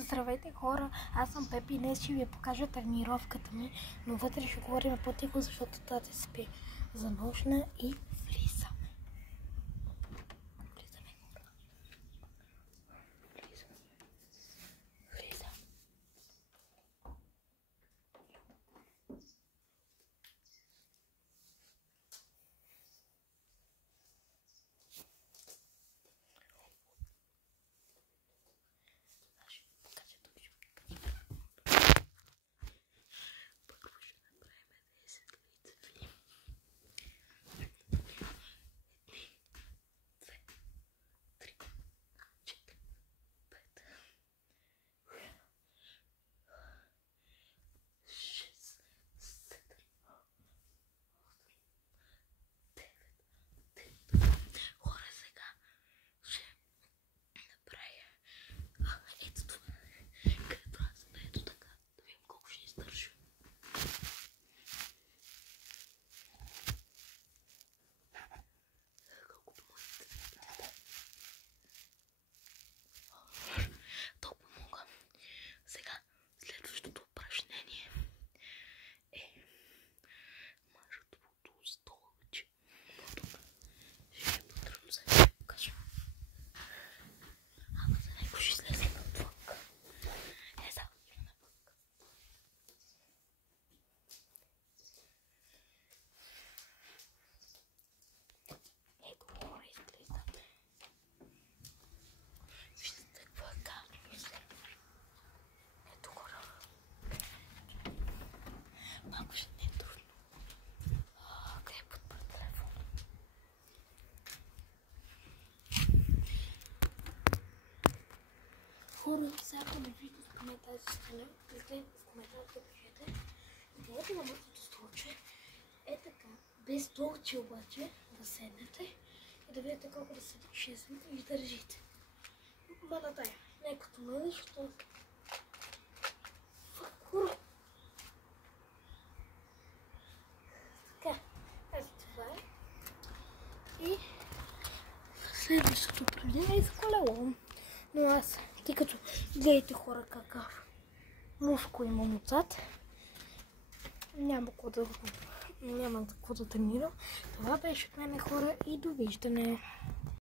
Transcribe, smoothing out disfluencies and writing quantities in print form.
Здравейте хора, аз съм Пепи и днес ще ви покажа тренировката ми, но вътре ще говорим по-тихо, защото тате спи. Занощна и влизаме. Влизаме хора. Влизаме. Хора, сега ако не виждате тази стена, влезте в коментарите, пишете. Идеята на мъртвото столче е така, без столче обаче, да седнете и да видите колко да седи 6 минути и държите. Мана тая, не като мен, защото... Хора! Така, ето това е. И следващото упражнение е с колело. Но аз, тъй като гледайте хора какъв мускул имам отзад, няма какво да тренирам. Това беше от мен хора и довиждане.